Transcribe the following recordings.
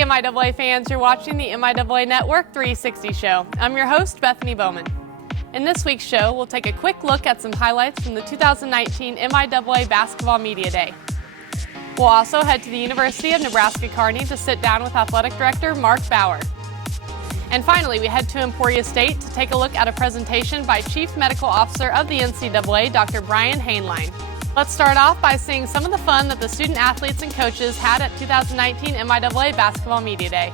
Hey MIAA fans, you're watching the MIAA Network 360 show. I'm your host, Bethany Bowman. In this week's show, we'll take a quick look at some highlights from the 2019 MIAA Basketball Media Day. We'll also head to the University of Nebraska-Kearney to sit down with Athletic Director Marc Bauer. And finally, we head to Emporia State to take a look at a presentation by Chief Medical Officer of the NCAA, Dr. Brian Hainline. Let's start off by seeing some of the fun that the student athletes and coaches had at 2019 MIAA Basketball Media Day.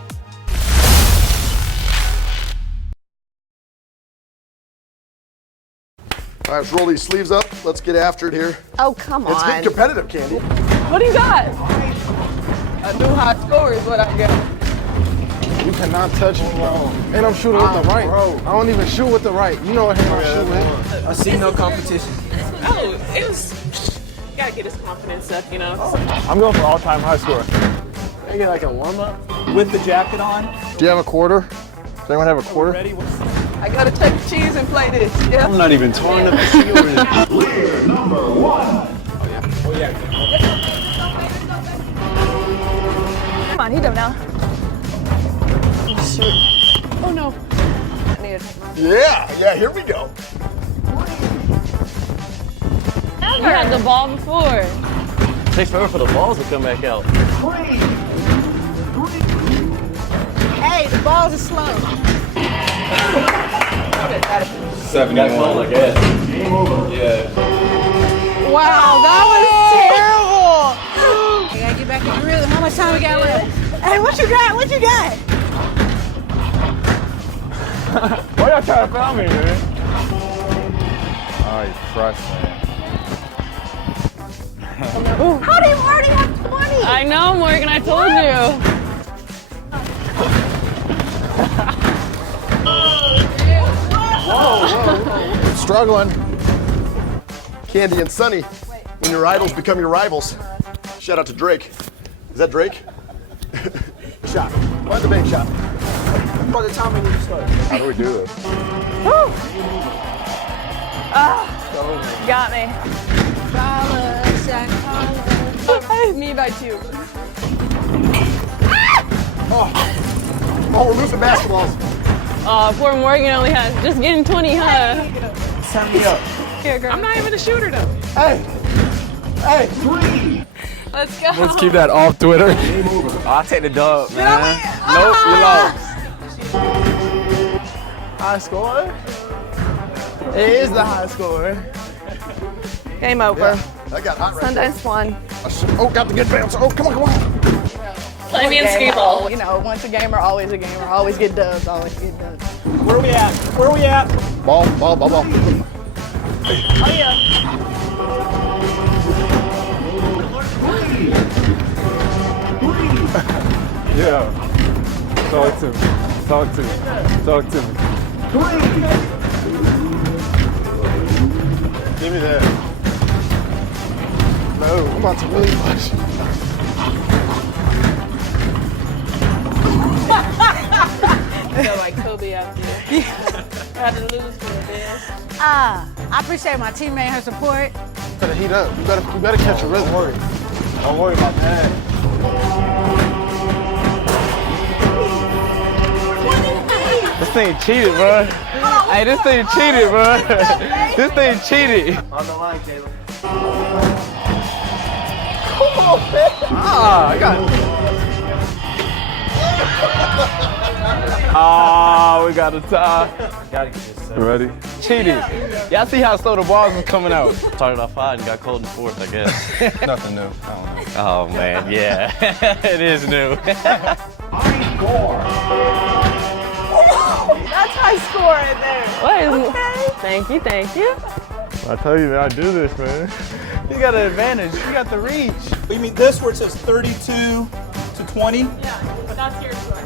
All right, let's roll these sleeves up. Let's get after it here. Oh, come on. It's getting competitive, Candy. What do you got? A new high score is what I got. You cannot touch me, bro. And I'm shooting with the right. Bro. I don't even shoot with the right. You know what hand I shoot with. I see no competition. Oh, it was, you gotta get his confidence up, you know. I'm going for all-time high score. I get like a warm-up. With the jacket on. Do you have a quarter? Does anyone have a quarter? Ready? I gotta take the cheese and play this. Yeah. I'm not even torn up the ceiling. Clear number one. Come on, he don't know. Oh no. I need to take my... Yeah, here we go. You had the ball before. Takes forever for the balls to come back out. Hey, the balls are slow. 71. Like that. Yeah. Wow, that was terrible. You gotta get back in the rhythm. How much time we got left? Hey, what you got? What you got? Why y'all trying to foul me, man? Oh, you crushed, man. How do you already have 20? I know, Morgan, I told you. Whoa. Struggling. Candy and Sunny, when your idols become your rivals. Shout out to Drake. Is that Drake? Shot. Why's the bank shot? By the time we need to start. How do we do this? Got me. Me by 2. Oh, we're losing basketballs. Poor Morgan only has just getting 20, huh? Sign me up. Here, girl. I'm not even a shooter though. Hey, three. Let's go. Let's keep that off Twitter. I'll take the dub, man. Nope, you lost. High score? It is the high score. Game over. Yeah, that got hot right there. Sundance won. Oh, got the good bounce. Oh, come on. Play me in skee ball. You know, once a gamer, always a gamer. Always get dubs. Always get dubs. Where we at? Where we at? Ball. Oh yeah. Yeah. Talk to me. Talk to me. Talk to me. Give me that. No, I'm about to really push. I feel like Kobe out there. Had to lose for the dance. I appreciate my teammate and her support. You gotta heat up. You better catch a rhythm. Don't worry about that. This thing cheated, bro. Hey, this thing cheated, bro. This thing cheated. On the line, Caleb. Come on, man. Ah, I got it. We got a tie. Gotta get this set. Ready? Cheated. Y'all see how slow the balls was coming out. Started off high and got cold in the fourth, I guess. Nothing new. I don't know. Oh, man, yeah. It is new. That's high score right there. What is Okay. Thank you. I tell you, man, I do this, man. You got an advantage. You got the reach. You mean this where it says 32 to 20? Yeah, that's your score.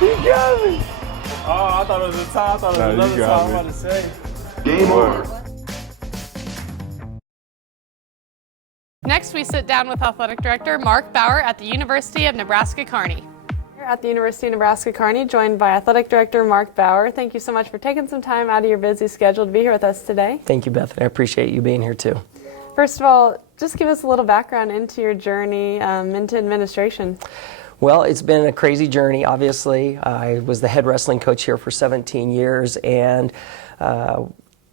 He got me. Oh, I thought it was a tie. I thought it was Nah, another you got tie. I'm me. about to say. Game over. Next, we sit down with Athletic Director Marc Bauer at the University of Nebraska-Kearney. At the University of Nebraska-Kearney, joined by Athletic Director Marc Bauer. Thank you so much for taking some time out of your busy schedule to be here with us today. Thank you, Bethany. I appreciate you being here too. First of all, just give us a little background into your journey into administration. Well, it's been a crazy journey, obviously. I was the head wrestling coach here for 17 years, and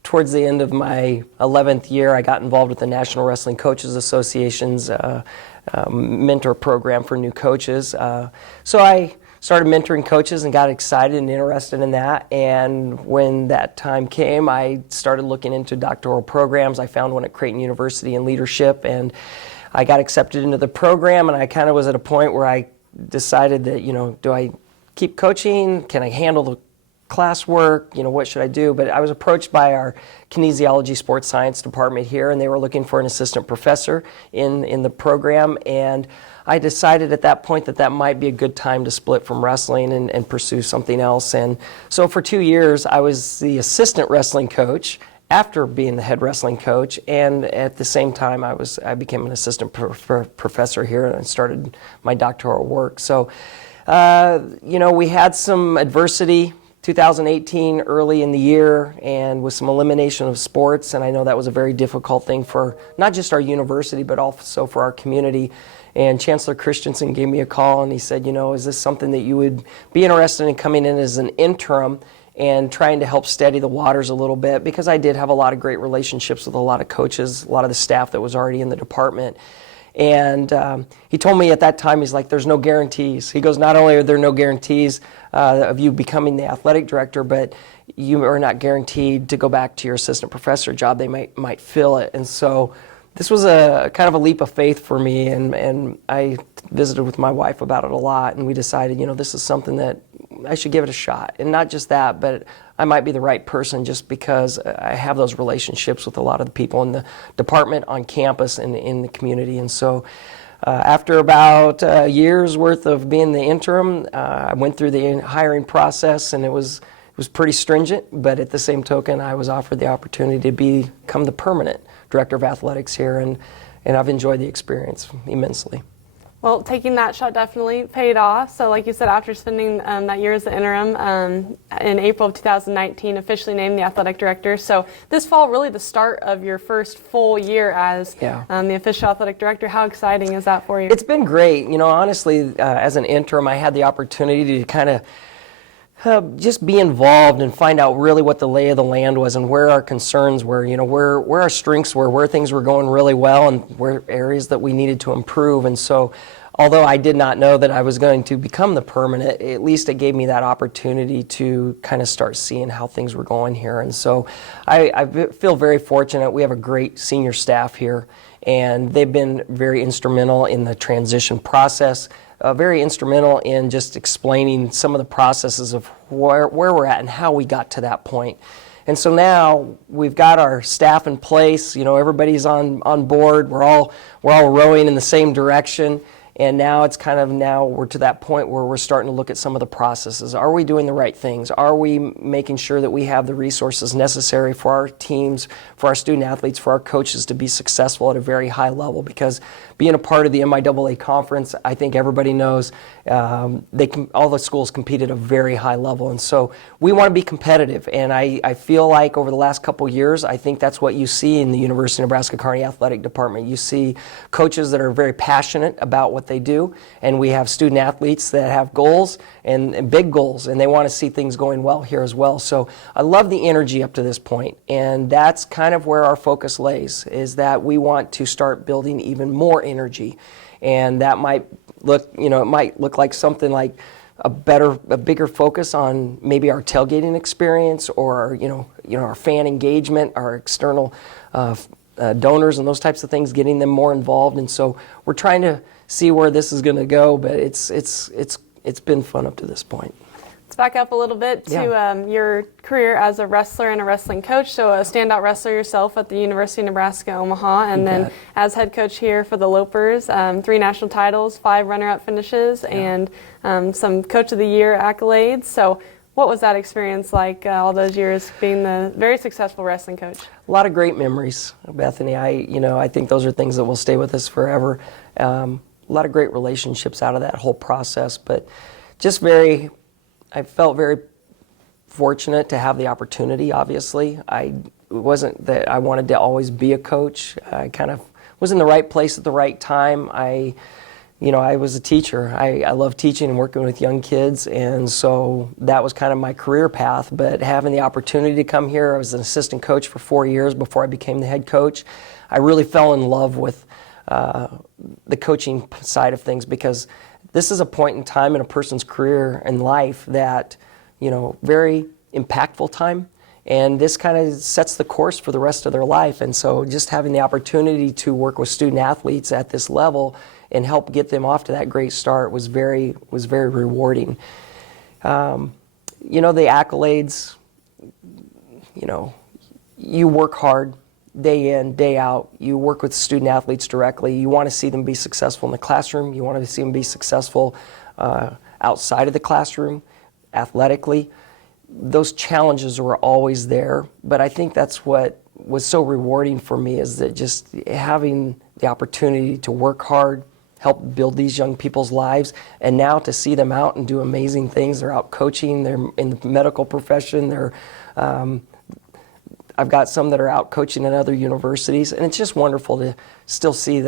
towards the end of my 11th year, I got involved with the National Wrestling Coaches Association's mentor program for new coaches. So I started mentoring coaches and got excited and interested in that. And when that time came, I started looking into doctoral programs. I found one at Creighton University in leadership, and I got accepted into the program. And I kind of was at a point where I decided that, do I keep coaching? Can I handle the classwork? What should I do? But I was approached by our kinesiology sports science department here, and they were looking for an assistant professor in the program. And I decided at that point that might be a good time to split from wrestling and pursue something else. And so for 2 years, I was the assistant wrestling coach after being the head wrestling coach, and at the same time I became an assistant professor here and started my doctoral work. So we had some adversity 2018 early in the year, and with some elimination of sports, and I know that was a very difficult thing for not just our university but also for our community. And Chancellor Christensen gave me a call and he said, is this something that you would be interested in coming in as an interim and trying to help steady the waters a little bit, because I did have a lot of great relationships with a lot of coaches, a lot of the staff that was already in the department. And he told me at that time, he's like, there's no guarantees. He goes, not only are there no guarantees of you becoming the athletic director, but you are not guaranteed to go back to your assistant professor job. They might fill it. And so this was a kind of a leap of faith for me, and I visited with my wife about it a lot, and we decided, this is something that I should give it a shot. And not just that, but I might be the right person just because I have those relationships with a lot of the people in the department, on campus, and in the community. And so after about a year's worth of being the interim, I went through the hiring process, and it was pretty stringent, but at the same token, I was offered the opportunity to become the permanent director of athletics here, and I've enjoyed the experience immensely. Well, taking that shot definitely paid off. So like you said, after spending that year as the interim, in April of 2019, officially named the athletic director. So this fall, really the start of your first full year as the official athletic director. How exciting is that for you? It's been great. Honestly, as an interim, I had the opportunity to kind of just be involved and find out really what the lay of the land was and where our concerns were, where our strengths were, where things were going really well and where areas that we needed to improve. And so although I did not know that I was going to become the permanent, at least it gave me that opportunity to kind of start seeing how things were going here. And so I feel very fortunate. We have a great senior staff here, and they've been very instrumental in the transition process. Very instrumental in just explaining some of the processes of where we're at and how we got to that point. And so now we've got our staff in place. Everybody's on board. We're all rowing in the same direction. And now we're to that point where we're starting to look at some of the processes. Are we doing the right things? Are we making sure that we have the resources necessary for our teams, for our student athletes, for our coaches to be successful at a very high level? Because being a part of the MIAA conference, I think everybody knows all the schools compete at a very high level. And so we want to be competitive. And I feel like over the last couple years, I think that's what you see in the University of Nebraska-Kearney Athletic Department. You see coaches that are very passionate about what they do, and we have student athletes that have goals and big goals, and they want to see things going well here as well. So I love the energy up to this point, and that's kind of where our focus lays, is that we want to start building even more energy. And that might look like something like a bigger focus on maybe our tailgating experience, or our fan engagement, our external donors and those types of things, getting them more involved. And so we're trying to see where this is going to go, but it's been fun up to this point. Let's back up a little bit to your career as a wrestler and a wrestling coach. So a standout wrestler yourself at the University of Nebraska Omaha, and then as head coach here for the Lopers, 3 national titles, 5 runner-up finishes, and some Coach of the Year accolades. So what was that experience like, all those years being the very successful wrestling coach? A lot of great memories, Bethany. I think those are things that will stay with us forever. A lot of great relationships out of that whole process, but I felt very fortunate to have the opportunity, obviously. It wasn't that I wanted to always be a coach. I kind of was in the right place at the right time. I was a teacher. I love teaching and working with young kids, and so that was kind of my career path. But having the opportunity to come here, I was an assistant coach for 4 years before I became the head coach. I really fell in love with the coaching side of things, because this is a point in time in a person's career and life that, very impactful time. And this kind of sets the course for the rest of their life. And so just having the opportunity to work with student athletes at this level and help get them off to that great start was very rewarding. The accolades, you work hard day in, day out. You work with student athletes directly. You want to see them be successful in the classroom. You want to see them be successful outside of the classroom, athletically. Those challenges were always there, but I think that's what was so rewarding for me, is that just having the opportunity to work hard, help build these young people's lives, and now to see them out and do amazing things. They're out coaching, they're in the medical profession, I've got some that are out coaching at other universities, and it's just wonderful to still see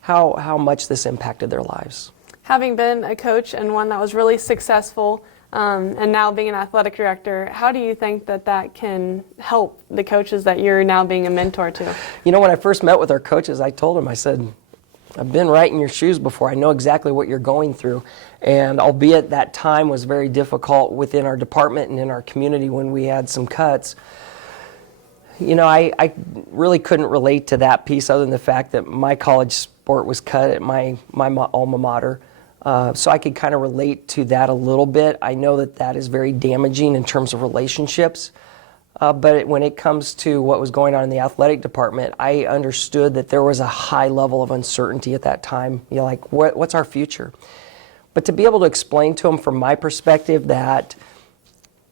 how much this impacted their lives. Having been a coach and one that was really successful, and now being an athletic director, how do you think that can help the coaches that you're now being a mentor to? When I first met with our coaches, I told them, I said, I've been right in your shoes before. I know exactly what you're going through. And albeit that time was very difficult within our department and in our community when we had some cuts, I really couldn't relate to that piece other than the fact that my college sport was cut at my alma mater. So I could kind of relate to that a little bit. I know that is very damaging in terms of relationships. But when it comes to what was going on in the athletic department, I understood that there was a high level of uncertainty at that time. What's our future? But to be able to explain to them from my perspective that,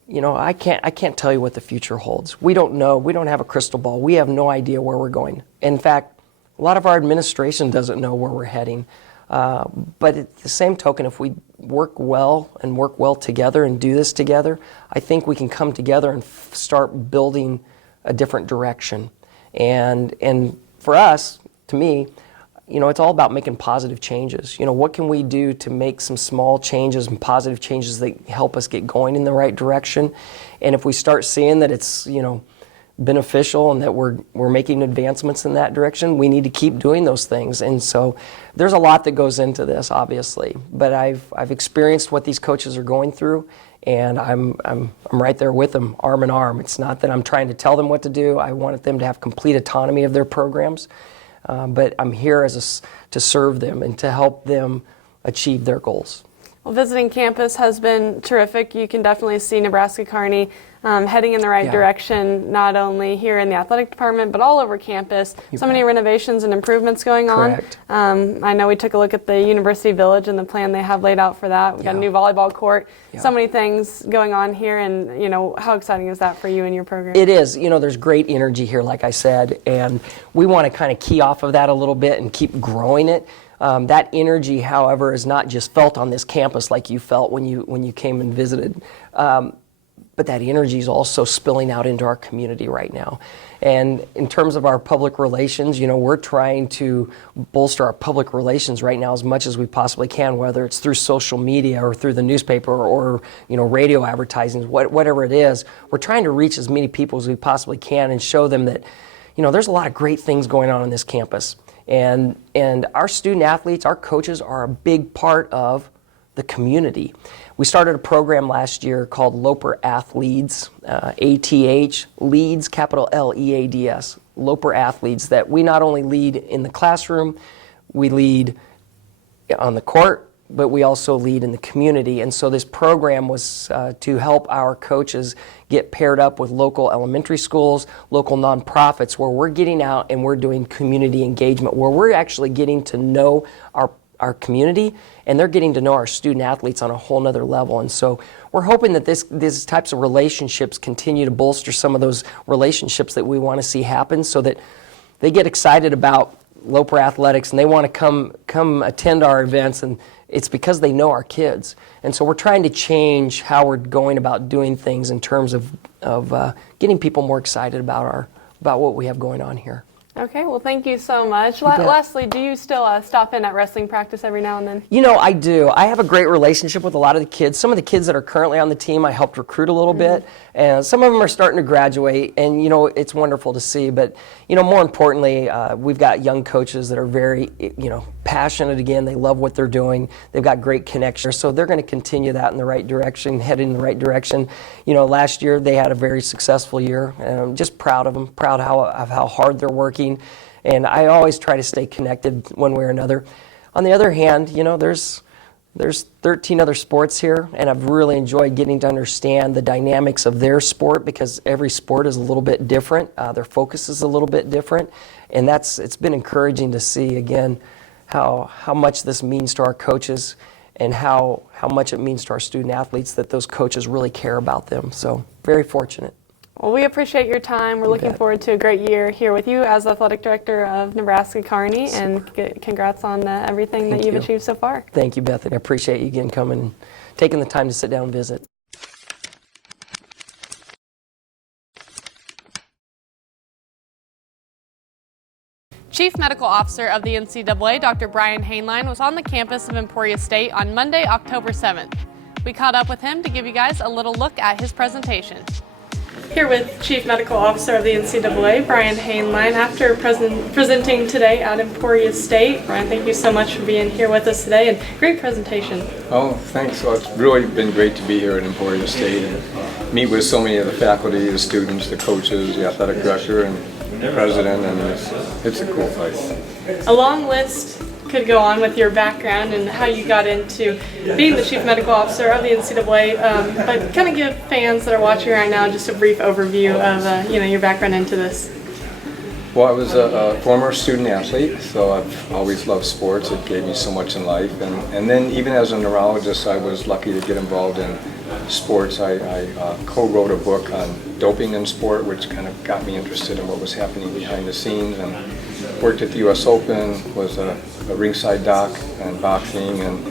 I can't tell you what the future holds. We don't know. We don't have a crystal ball. We have no idea where we're going. In fact, a lot of our administration doesn't know where we're heading. But at the same token, if we work well together and do this together, I think we can come together and start building a different direction. And for us, to me, it's all about making positive changes. What can we do to make some small changes and positive changes that help us get going in the right direction? And if we start seeing that it's, beneficial and that we're making advancements in that direction, we need to keep doing those things. And so there's a lot that goes into this, obviously, but I've experienced what these coaches are going through, and I'm right there with them, arm in arm. It's not that I'm trying to tell them what to do. I want them to have complete autonomy of their programs, but I'm here to serve them and to help them achieve their goals. Well, visiting campus has been terrific. You can definitely see Nebraska Kearney heading in the right direction, not only here in the athletic department, but all over campus. So many renovations and improvements going Correct. on. I know we took a look at the University Village and the plan they have laid out for that. We've got a new volleyball court. So many things going on here, and how exciting is that for you and your program? It is. There's great energy here, like I said, and we want to kind of key off of that a little bit and keep growing it. That energy, however, is not just felt on this campus like you felt when you came and visited, but that energy is also spilling out into our community right now. And in terms of our public relations, we're trying to bolster our public relations right now as much as we possibly can, whether it's through social media or through the newspaper or radio advertising, whatever it is. We're trying to reach as many people as we possibly can and show them that there's a lot of great things going on this campus. And our student athletes, our coaches are a big part of the community. We started a program last year called Loper Athletes, ATH, Leads, capital Leads, Loper Athletes, that we not only lead in the classroom, we lead on the court, but we also lead in the community. And so this program was to help our coaches get paired up with local elementary schools, local nonprofits, where we're getting out and we're doing community engagement, where we're actually getting to know our community, and they're getting to know our student athletes on a whole nother level. And so we're hoping that these types of relationships continue to bolster some of those relationships that we want to see happen, so that they get excited about Loper Athletics, and they want to come attend our events, and it's because they know our kids. And so we're trying to change how we're going about doing things in terms of getting people more excited about what we have going on here. Okay, well, thank you so much. Lastly, do you still stop in at wrestling practice every now and then? You know, I do. I have a great relationship with a lot of the kids. Some of the kids that are currently on the team, I helped recruit a little bit, and some of them are starting to graduate, and, you know, it's wonderful to see. But, you know, more importantly, we've got young coaches that are very, you know, passionate again. They love what they're doing. They've got great connections, so they're going to continue that in the right direction, head in the right direction. You know, last year they had a very successful year, and I'm just proud of them, proud of how hard they're working. And I always try to stay connected one way or another. On the other hand, you know, there's 13 other sports here, and I've really enjoyed getting to understand the dynamics of their sport, because every sport is a little bit different. Their focus is a little bit different, and it's been encouraging to see again how much this means to our coaches, and how much it means to our student athletes that those coaches really care about them. So very fortunate. Well, we appreciate your time. We're looking forward to a great year here with you as Athletic Director of Nebraska Kearney, and congrats on everything that you've achieved so far. Thank you, Bethany. I appreciate you again coming and taking the time to sit down and visit. Chief Medical Officer of the NCAA, Dr. Brian Hainline, was on the campus of Emporia State on Monday, October 7th. We caught up with him to give you guys a little look at his presentation. Here with Chief Medical Officer of the NCAA, Brian Hainline. After presenting today at Emporia State, Brian, thank you so much for being here with us today, and great presentation. Oh, thanks. Well, it's really been great to be here at Emporia State and meet with so many of the faculty, the students, the coaches, the athletic director, and the president, and it's a cool place. A long list could go on with your background and how you got into being the Chief Medical Officer of the NCAA, but kind of give fans that are watching right now just a brief overview of your background into this. Well, I was a former student athlete, so I've always loved sports. It gave me so much in life, and then even as a neurologist, I was lucky to get involved in sports. I co-wrote a book on doping in sport, which kind of got me interested in what was happening behind the scenes, and worked at the U.S. Open, was a ringside doc in boxing, and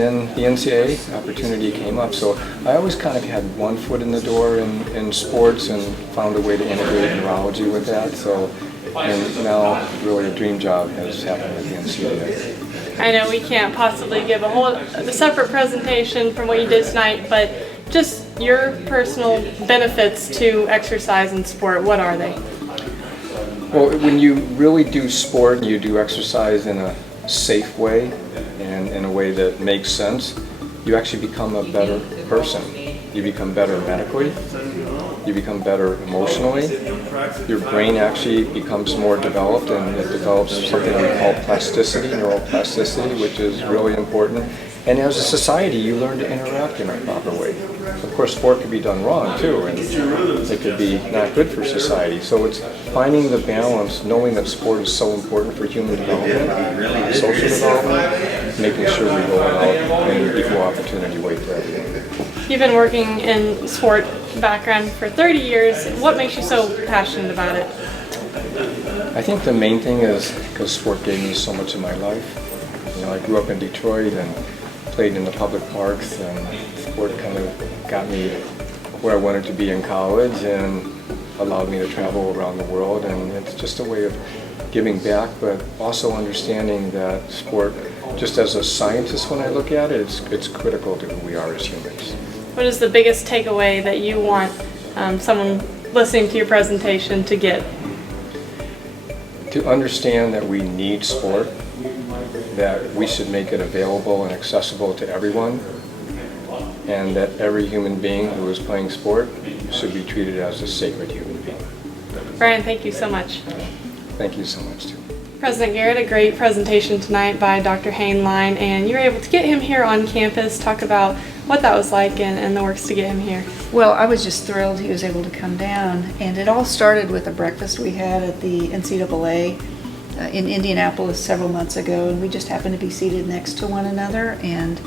then the NCAA opportunity came up. So I always kind of had one foot in the door in sports and found a way to integrate neurology with that. So, and now really a dream job has happened at the NCAA. I know we can't possibly give a separate presentation from what you did tonight, but just your personal benefits to exercise and sport, what are they? Well, when you really do sport, you do exercise in a safe way and in a way that makes sense, you actually become a better person. You become better medically, you become better emotionally, your brain actually becomes more developed, and it develops something we call plasticity, neuroplasticity, which is really important. And as a society, you learn to interact in a proper way. Of course, sport can be done wrong too, and it could be not good for society. So it's finding the balance, knowing that sport is so important for human development, social development, making sure we go out in an equal opportunity way for everyone. You've been working in sport background for 30 years. What makes you so passionate about it? I think the main thing is because sport gave me so much in my life. You know, I grew up in Detroit and played in the public parks, and sport kind of got me where I wanted to be in college and allowed me to travel around the world, and it's just a way of giving back, but also understanding that sport, just as a scientist when I look at it, it's critical to who we are as humans. What is the biggest takeaway that you want someone listening to your presentation to get? To understand that we need sport, that we should make it available and accessible to everyone, and that every human being who is playing sport should be treated as a sacred human being. Brian, thank you so much. Thank you so much, too. President Garrett, a great presentation tonight by Dr. Hainline, and you were able to get him here on campus, talk about what that was like and the works to get him here. Well, I was just thrilled he was able to come down, and it all started with a breakfast we had at the NCAA in Indianapolis several months ago, and we just happened to be seated next to one another and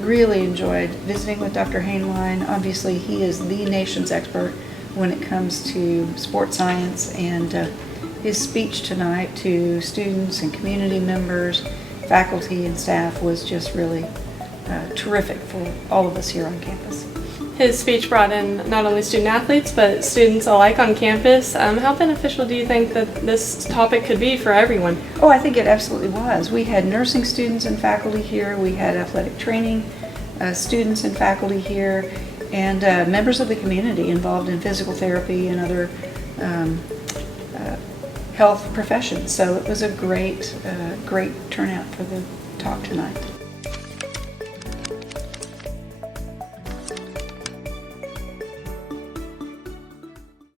really enjoyed visiting with Dr. Hainline. Obviously, he is the nation's expert when it comes to sports science, and his speech tonight to students and community members, faculty and staff was just really terrific for all of us here on campus. His speech brought in not only student athletes, but students alike on campus. How beneficial do you think that this topic could be for everyone? Oh, I think it absolutely was. We had nursing students and faculty here. We had athletic training students and faculty here, and members of the community involved in physical therapy and other health professions. So it was a great turnout for the talk tonight.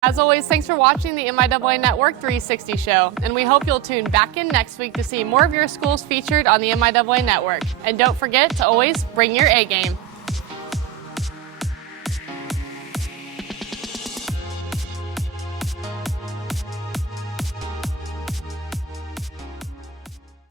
As always, thanks for watching the MIAA Network 360 show, and we hope you'll tune back in next week to see more of your schools featured on the MIAA Network. And don't forget to always bring your A game.